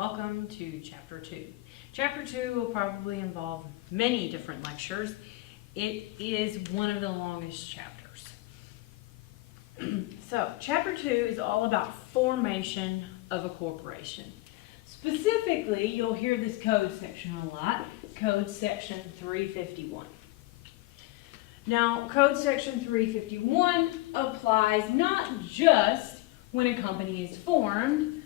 welcome to Chapter 2. Chapter 2 will probably involve many different lectures. It is one of the longest chapters. So, Chapter 2 is all about formation of a corporation. Specifically, you'll hear this code section a lot, Code Section 351. Now, Code Section 351 applies not just when a company is formed,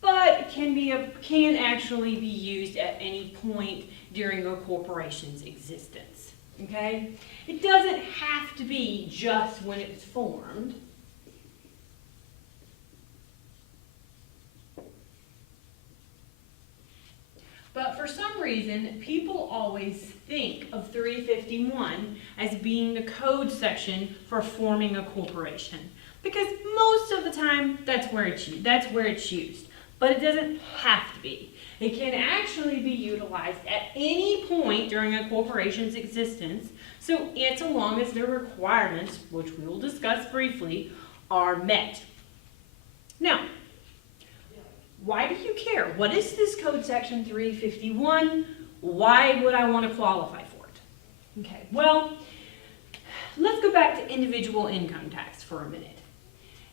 but can actually be used at any point during a corporation's existence. Okay? It doesn't have to be just when it's formed. But for some reason, people always think of 351 as being the code section for forming a corporation. Because most of the time, that's where it's used. But it doesn't have to be. It can actually be utilized at any point during a corporation's existence, so it's as long as the requirements, which we will discuss briefly, are met. Now, why do you care? What is this Code Section 351? Why would I want to qualify for it? Okay, well, let's go back to individual income tax for a minute.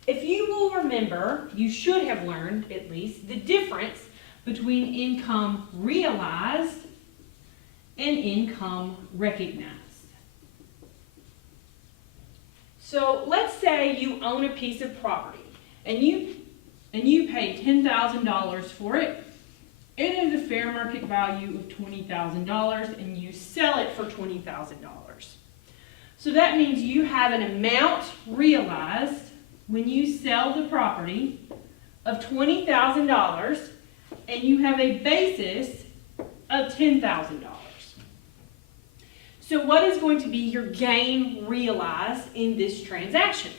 If you will remember, you should have learned, at least, the difference between income realized and income recognized. So let's say you own a piece of property and you pay $10,000 for it. It is a fair market value of $20,000 and you sell it for $20,000. So that means you have an amount realized when you sell the property of $20,000 and you have a basis of $10,000. So what is going to be your gain realized in this transaction?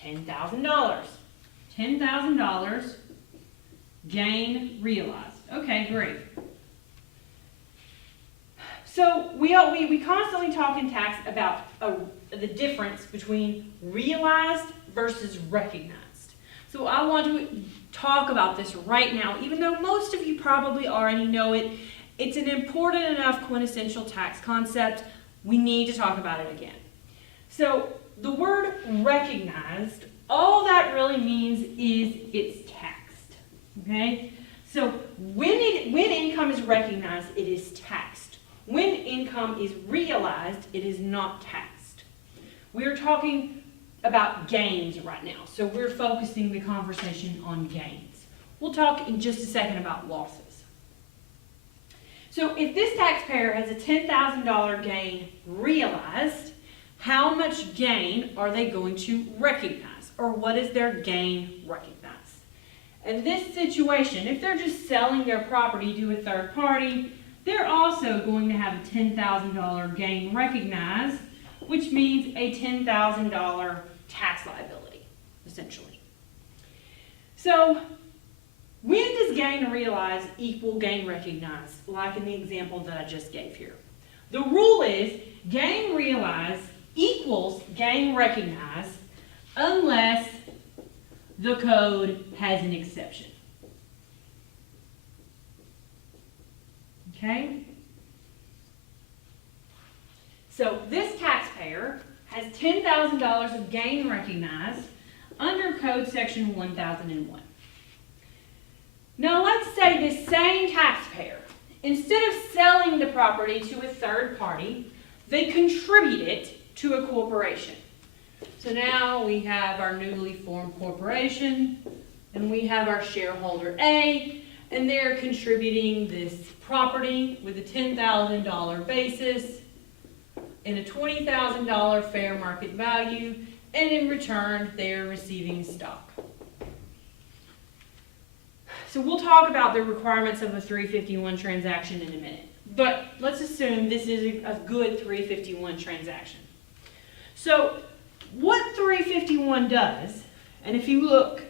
$10,000. $10,000 gain realized. Okay, great. So we constantly talk in tax about the difference between realized versus recognized. So I want to talk about this right now, even though most of you probably already know it. It's an important enough quintessential tax concept. We need to talk about it again. So the word recognized, all that really means is it's taxed. Okay? So when income is recognized, it is taxed. When income is realized, it is not taxed. We're talking about gains right now, so we're focusing the conversation on gains. We'll talk in just a second about losses. So if this taxpayer has a $10,000 gain realized, how much gain are they going to recognize? Or what is their gain recognized? In this situation, if they're just selling their property to a third party, they're also going to have a $10,000 gain recognized, which means a $10,000 tax liability, essentially. So, when does gain realized equal gain recognized, like in the example that I just gave here? The rule is gain realized equals gain recognized unless the code has an exception. Okay? So this taxpayer has $10,000 of gain recognized under Code Section 1001. Now let's say this same taxpayer, instead of selling the property to a third party, they contribute it to a corporation. So now we have our newly formed corporation, and we have our shareholder A, and they're contributing this property with a $10,000 basis and a $20,000 fair market value, and in return, they're receiving stock. So we'll talk about the requirements of a 351 transaction in a minute, but let's assume this is a good 351 transaction. So what 351 does, and if you look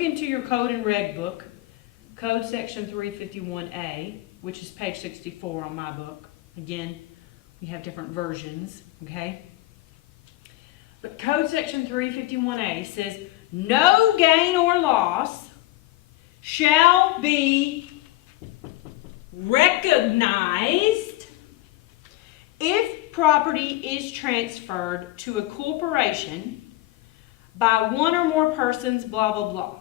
into your code and reg book, Code Section 351A, which is page 64 on my book. Again, we have different versions, okay? But Code Section 351A says, no gain or loss shall be recognized if property is transferred to a corporation by one or more persons, blah, blah, blah.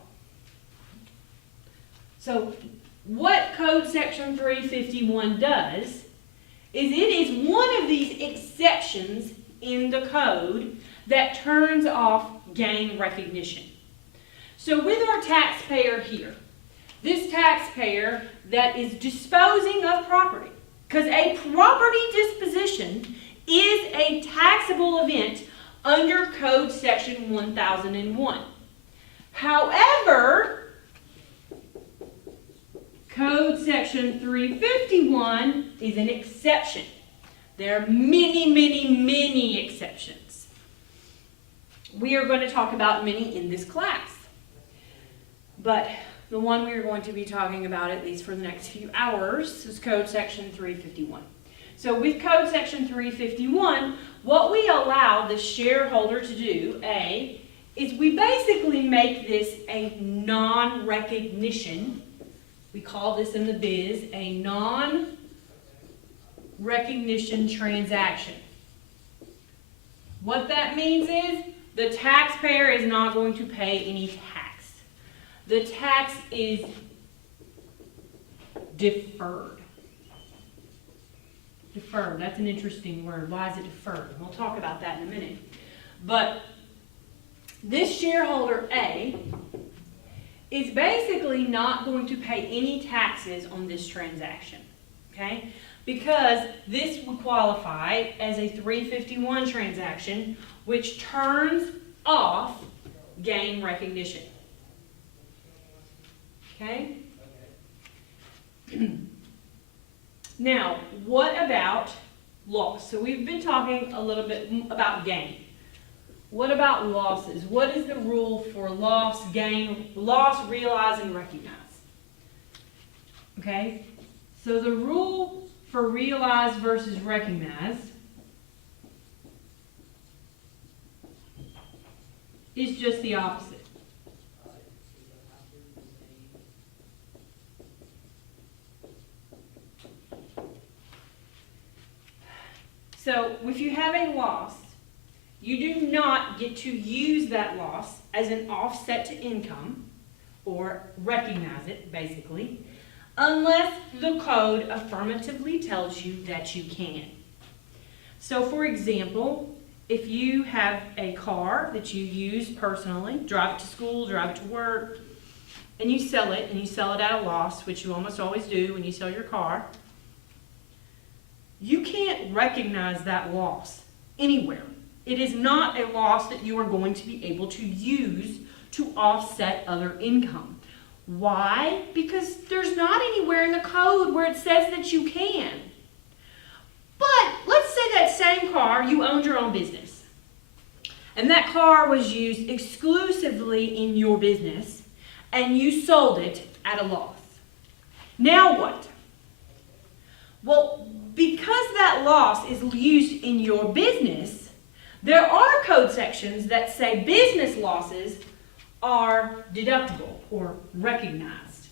So what Code Section 351 does is it is one of these exceptions in the code that turns off gain recognition. So with our taxpayer here, this taxpayer that is disposing of property, because a property disposition is a taxable event under Code Section 1001. However, Code Section 351 is an exception. There are many, many, many exceptions. We are going to talk about many in this class. But the one we are going to be talking about, at least for the next few hours, is Code Section 351. So with Code Section 351, what we allow the shareholder to do, A, is we basically make this a non-recognition. We call this in the biz a non-recognition transaction. What that means is the taxpayer is not going to pay any tax. The tax is deferred. Deferred, that's an interesting word. Why is it deferred? We'll talk about that in a minute. But this shareholder A is basically not going to pay any taxes on this transaction, okay? Because this would qualify as a 351 transaction, which turns off gain recognition, okay? Now, what about loss? So we've been talking a little bit about gain. What about losses? What is the rule for loss, gain, loss, realize, and recognize? Okay, so the rule for realize versus recognize is just the opposite. So if you have a loss, you do not get to use that loss as an offset to income, or recognize it, basically, unless the code affirmatively tells you that you can. So, for example, if you have a car that you use personally, drive it to school, drive it to work, and you sell it at a loss, which you almost always do when you sell your car, you can't recognize that loss anywhere. It is not a loss that you are going to be able to use to offset other income. Why? Because there's not anywhere in the code where it says that you can. But let's say that same car, you owned your own business, and that car was used exclusively in your business, and you sold it at a loss. Now what? Well, because that loss is used in your business, there are code sections that say business losses are deductible or recognized.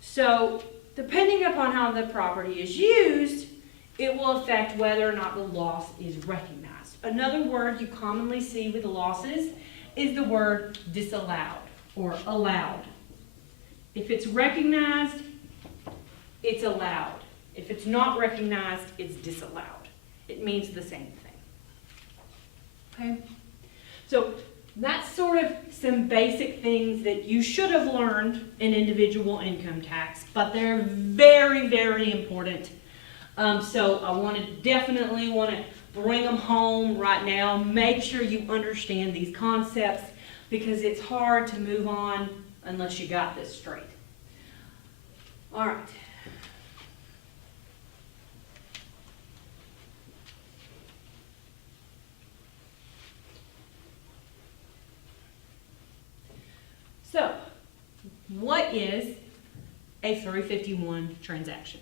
So, depending upon how the property is used, it will affect whether or not the loss is recognized. Another word you commonly see with losses is the word disallowed or allowed. If it's recognized, it's allowed. If it's not recognized, it's disallowed. It means the same thing. Okay? So that's sort of some basic things that you should have learned in individual income tax, but they're very, very important. So I definitely want to bring them home right now. Make sure you understand these concepts because it's hard to move on unless you got this straight. All right. So, what is a 351 transaction?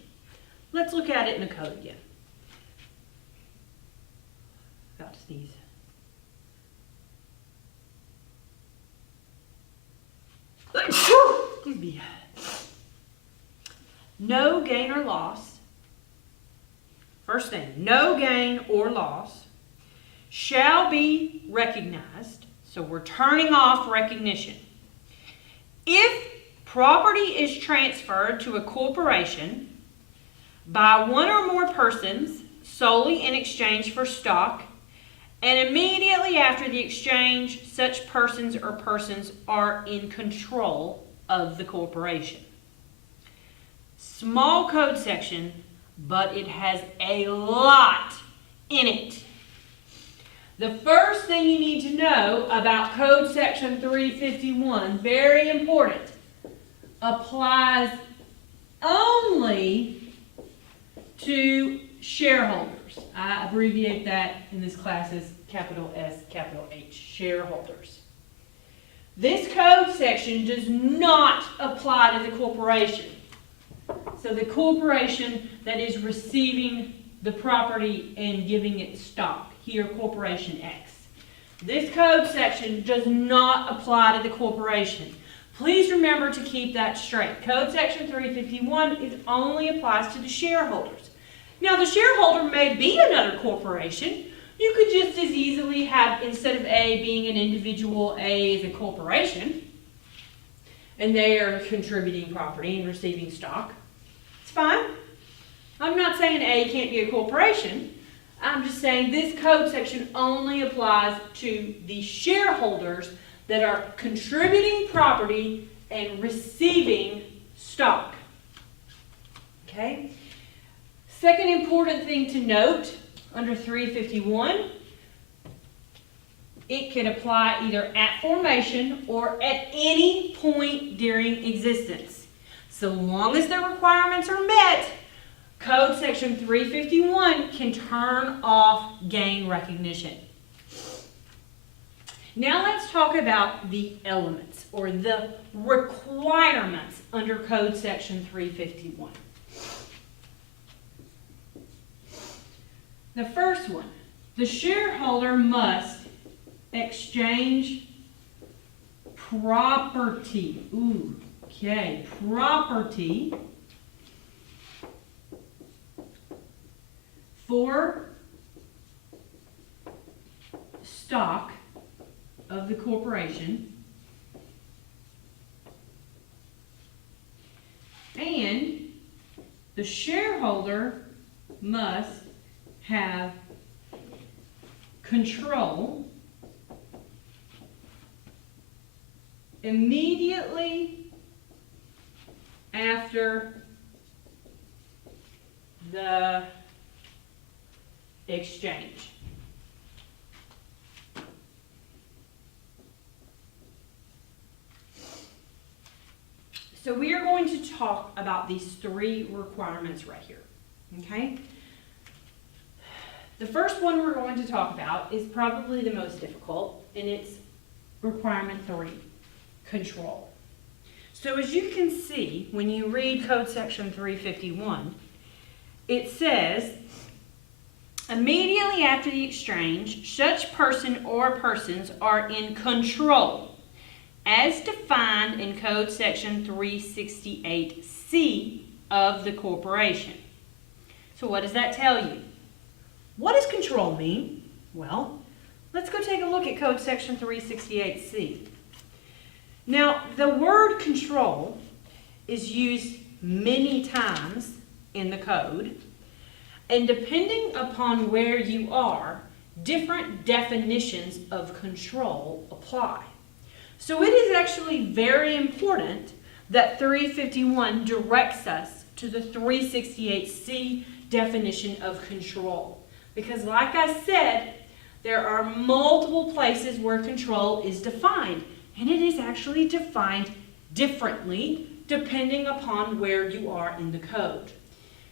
Let's look at it in the code again. About to sneeze. Excuse me. No gain or loss. First thing, no gain or loss shall be recognized. So we're turning off recognition. If property is transferred to a corporation by one or more persons solely in exchange for stock, and immediately after the exchange, such persons or persons are in control of the corporation. Small code section, but it has a lot in it. The first thing you need to know about Code Section 351, very important, applies only to shareholders. I abbreviate that in this class as capital S, capital H, shareholders. This code section does not apply to the corporation. So the corporation that is receiving the property and giving it stock, here Corporation X. This code section does not apply to the corporation. Please remember to keep that straight. Code Section 351 only applies to the shareholders. Now the shareholder may be another corporation. You could just as easily have, instead of A being an individual, A is a corporation, and they are contributing property and receiving stock. It's fine. I'm not saying A can't be a corporation. I'm just saying this code section only applies to the shareholders that are contributing property and receiving stock. Okay? Second important thing to note under 351, it can apply either at formation or at any point during existence. So long as the requirements are met, Code Section 351 can turn off gain recognition. Now let's talk about the elements or the requirements under Code Section 351. The first one, the shareholder must exchange property. Property for stock of the corporation, and the shareholder must have control immediately after the exchange. So we are going to talk about these three requirements right here, okay? The first one we're going to talk about is probably the most difficult, and it's requirement 3, control. So as you can see, when you read Code Section 351, it says, immediately after the exchange, such person or persons are in control, as defined in Code Section 368C of the corporation. So what does that tell you? What does control mean? Well, let's go take a look at Code Section 368C. Now, the word control is used many times in the code, and depending upon where you are, different definitions of control apply. So it is actually very important that 351 directs us to the 368C definition of control. Because like I said, there are multiple places where control is defined, and it is actually defined differently depending upon where you are in the code.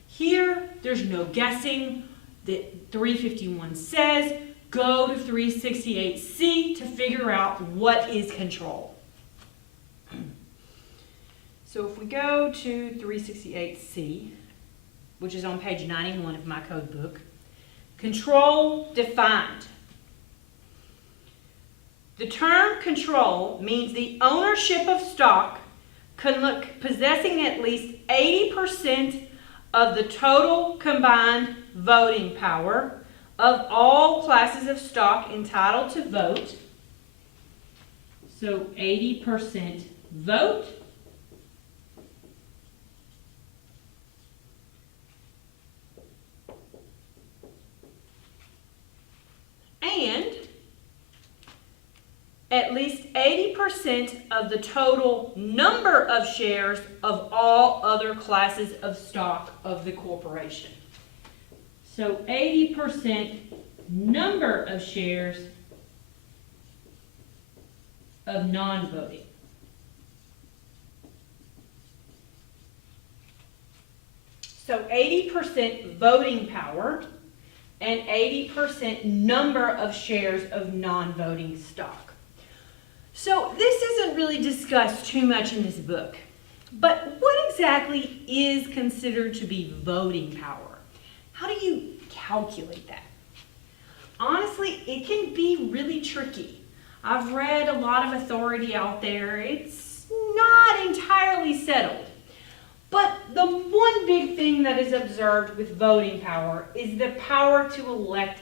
Here, there's no guessing. That 351 says, go to 368C to figure out what is control. So if we go to 368C, which is on page 91 of my code book, control defined. The term control means the ownership of stock possessing at least 80% of the total combined voting power of all classes of stock entitled to vote. So 80% vote. And at least 80% of the total number of shares of all other classes of stock of the corporation. So 80% number of shares of non-voting. So 80% voting power and 80% number of shares of non-voting stock. So this isn't really discussed too much in this book, but what exactly is considered to be voting power? How do you calculate that? Honestly, it can be really tricky. I've read a lot of authority out there. It's not entirely settled. But the one big thing that is observed with voting power is the power to elect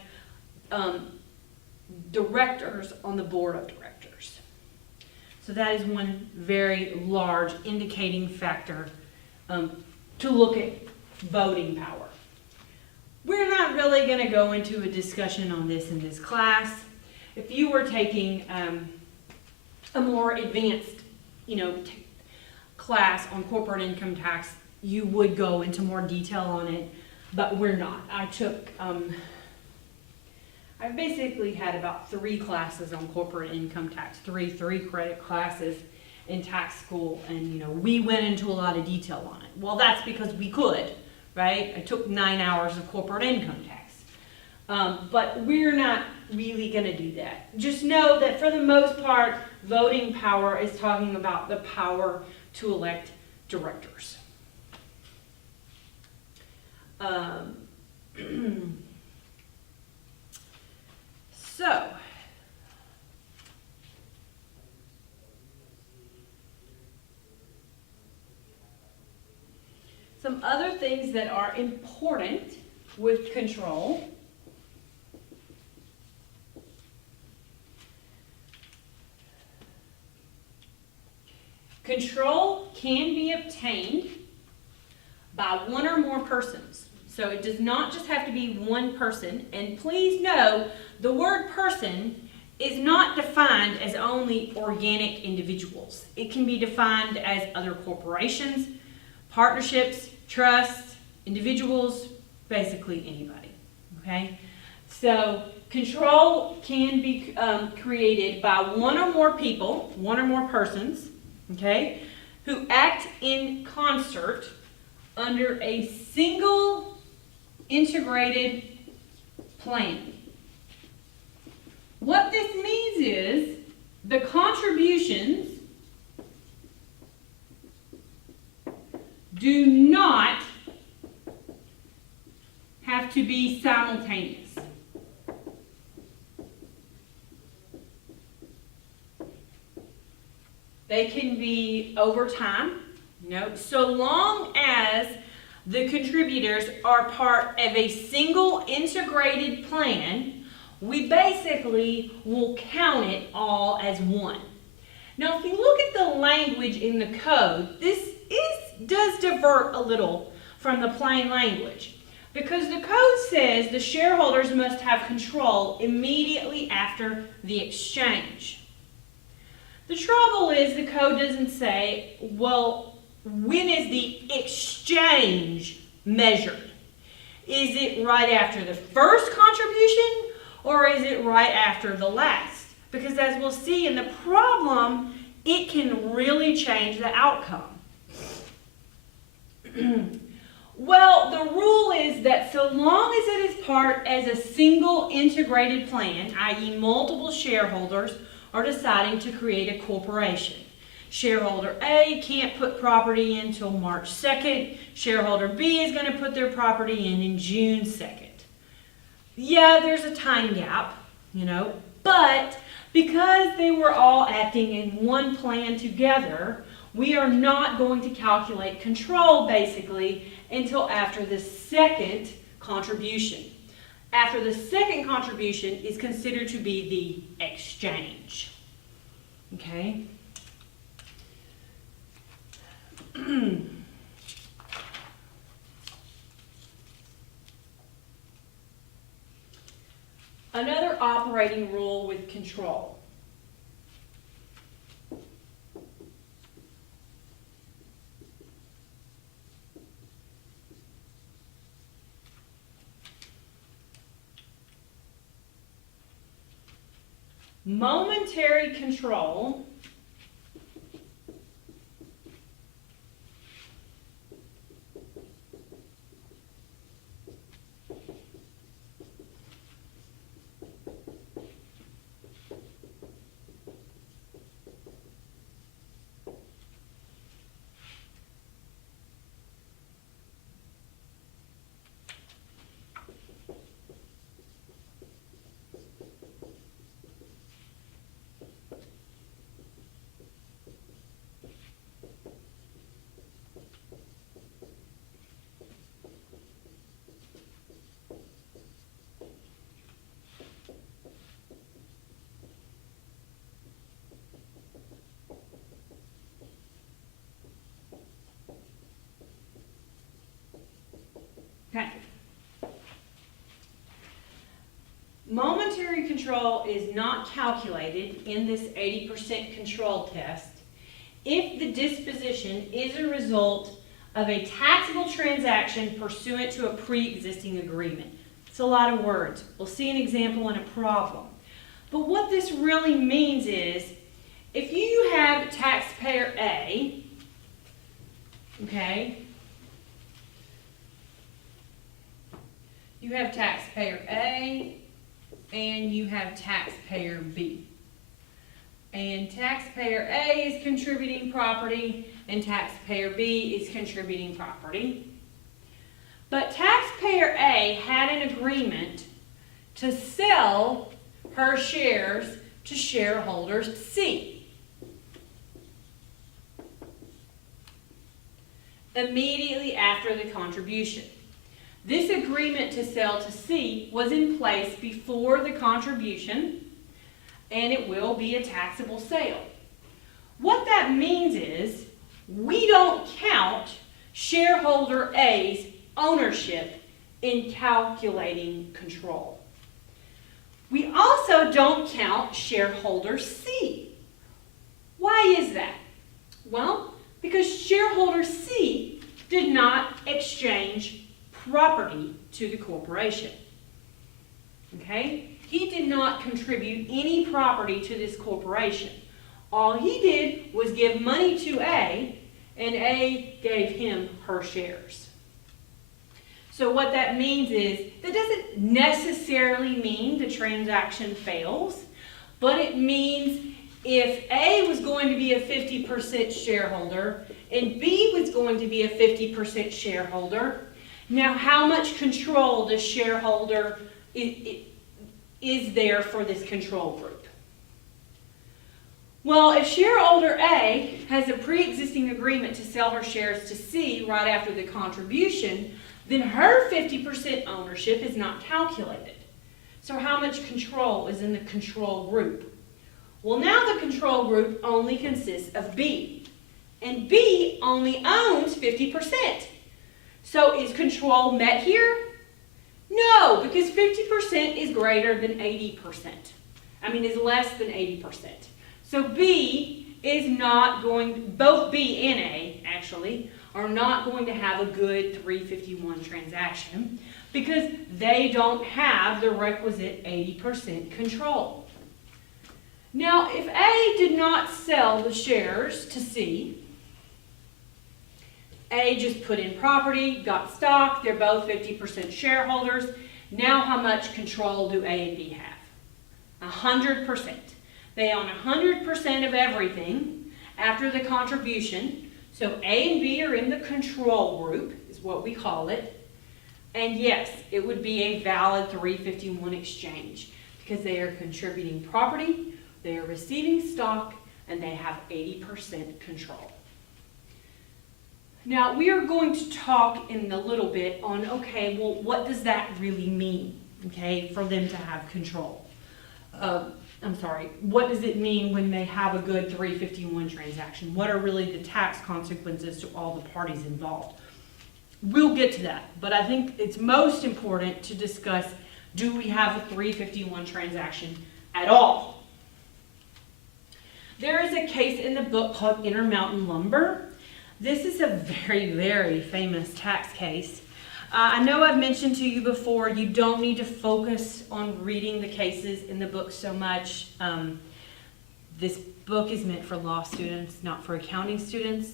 directors on the board of directors. So that is one very large indicating factor to look at voting power. We're not really going to go into a discussion on this in this class. If you were taking a more advanced, class on corporate income tax, you would go into more detail on it, but we're not. I basically had about 3 classes on corporate income tax, three credit classes in tax school, and we went into a lot of detail on it. Well, that's because we could, right? I took 9 hours of corporate income tax. But we're not really going to do that. Just know that for the most part, voting power is talking about the power to elect directors. So, some other things that are important with control. Control can be obtained by one or more persons. So it does not just have to be one person. And please know, the word person is not defined as only organic individuals. It can be defined as other corporations, partnerships, trusts, individuals, basically anybody. Okay? So control can be created by one or more people, one or more persons, okay, who act in concert under a single integrated plan. What this means is the contributions do not have to be simultaneous. They can be over time, so long as the contributors are part of a single integrated plan, we basically will count it all as one. Now, if you look at the language in the code, this does divert a little from the plain language, because the code says the shareholders must have control immediately after the exchange. The trouble is the code doesn't say, well, when is the exchange measured? Is it right after the first contribution, or is it right after the last? Because as we'll see in the problem, it can really change the outcome. Well, the rule is that so long as it is part as a single integrated plan, i.e. multiple shareholders are deciding to create a corporation. Shareholder A can't put property in until March 2nd. Shareholder B is going to put their property in June 2nd. Yeah, there's a time gap, but because they were all acting in one plan together, we are not going to calculate control basically until after the second contribution. After the second contribution is considered to be the exchange. Okay? Another operating rule with control. Momentary control Okay. Momentary control is not calculated in this 80% control test if the disposition is a result of a taxable transaction pursuant to a pre-existing agreement. It's a lot of words. We'll see an example in a problem. But what this really means is, if you have taxpayer A, okay, you have taxpayer A and you have taxpayer B. And taxpayer A is contributing property and taxpayer B is contributing property. But taxpayer A had an agreement to sell her shares to shareholder C. Immediately after the contribution. This agreement to sell to C was in place before the contribution, and it will be a taxable sale. What that means is we don't count shareholder A's ownership in calculating control. We also don't count shareholder C. Why is that? Well, because shareholder C did not exchange property to the corporation. Okay? He did not contribute any property to this corporation. All he did was give money to A, and A gave him her shares. So what that means is, that doesn't necessarily mean the transaction fails, but it means if A was going to be a 50% shareholder, and B was going to be a 50% shareholder, now how much control does shareholder is there for this control group? Well, if shareholder A has a pre-existing agreement to sell her shares to C right after the contribution, then her 50% ownership is not calculated. So how much control is in the control group? Well, now the control group only consists of B, and B only owns 50%. So is control met here? No, because 50% is greater than 80%. Is less than 80%. So B is not going, both B and A actually, are not going to have a good 351 transaction because they don't have the requisite 80% control. Now, if A did not sell the shares to C, A just put in property, got stock, they're both 50% shareholders. Now how much control do A and B have? 100%. They own 100% of everything after the contribution. So A and B are in the control group, is what we call it. And yes, it would be a valid 351 exchange because they are contributing property, they are receiving stock, and they have 80% control. Now, we are going to talk in a little bit on, okay, well, what does that really mean, okay, for them to have control? What does it mean when they have a good 351 transaction? What are really the tax consequences to all the parties involved? We'll get to that, but I think it's most important to discuss, do we have a 351 transaction at all? There is a case in the book called Intermountain Lumber. This is a very, very famous tax case. I know I've mentioned to you before, you don't need to focus on reading the cases in the book so much. This book is meant for law students, not for accounting students.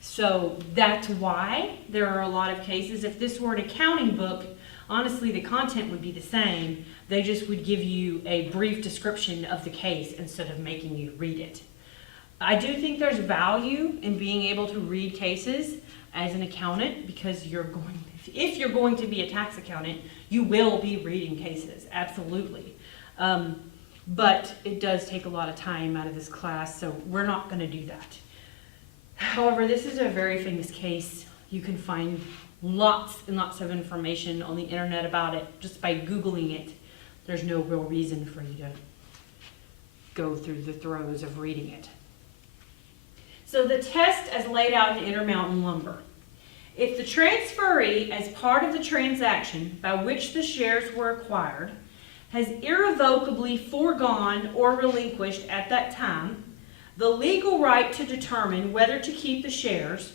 So that's why there are a lot of cases. If this were an accounting book, honestly, the content would be the same. They just would give you a brief description of the case instead of making you read it. I do think there's value in being able to read cases as an accountant, because if you're going to be a tax accountant, you will be reading cases, absolutely. But it does take a lot of time out of this class, so we're not going to do that. However, this is a very famous case. You can find lots and lots of information on the internet about it just by Googling it. There's no real reason for you to go through the throes of reading it. So the test as laid out in Intermountain Lumber. If the transferee, as part of the transaction by which the shares were acquired, has irrevocably foregone or relinquished at that time the legal right to determine whether to keep the shares,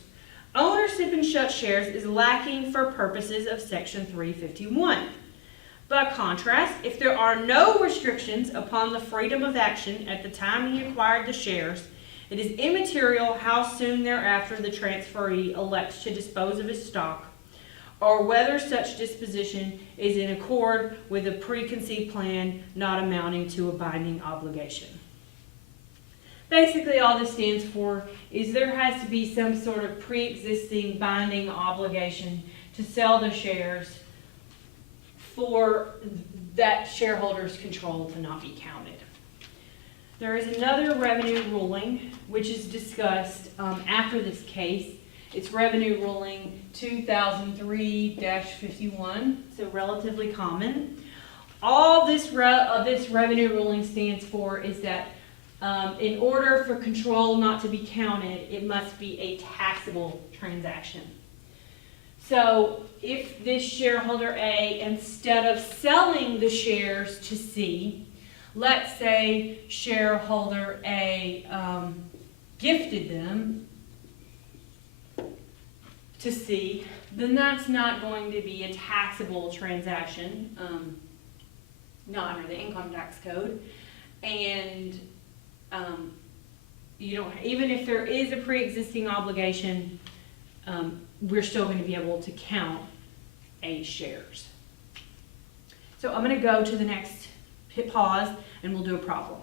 ownership in such shares is lacking for purposes of Section 351. By contrast, if there are no restrictions upon the freedom of action at the time he acquired the shares, it is immaterial how soon thereafter the transferee elects to dispose of his stock, or whether such disposition is in accord with a preconceived plan not amounting to a binding obligation. Basically, all this stands for is there has to be some sort of pre-existing binding obligation to sell the shares for that shareholder's control to not be counted. There is another revenue ruling which is discussed after this case. It's Revenue Ruling 2003-51, so relatively common. All this revenue ruling stands for is that in order for control not to be counted, it must be a taxable transaction. So if this shareholder A, instead of selling the shares to C, let's say shareholder A gifted them to C, then that's not going to be a taxable transaction, not under the income tax code. And you don't, even if there is a pre-existing obligation, we're still going to be able to count A shares. So I'm going to go to the next pause and we'll do a problem.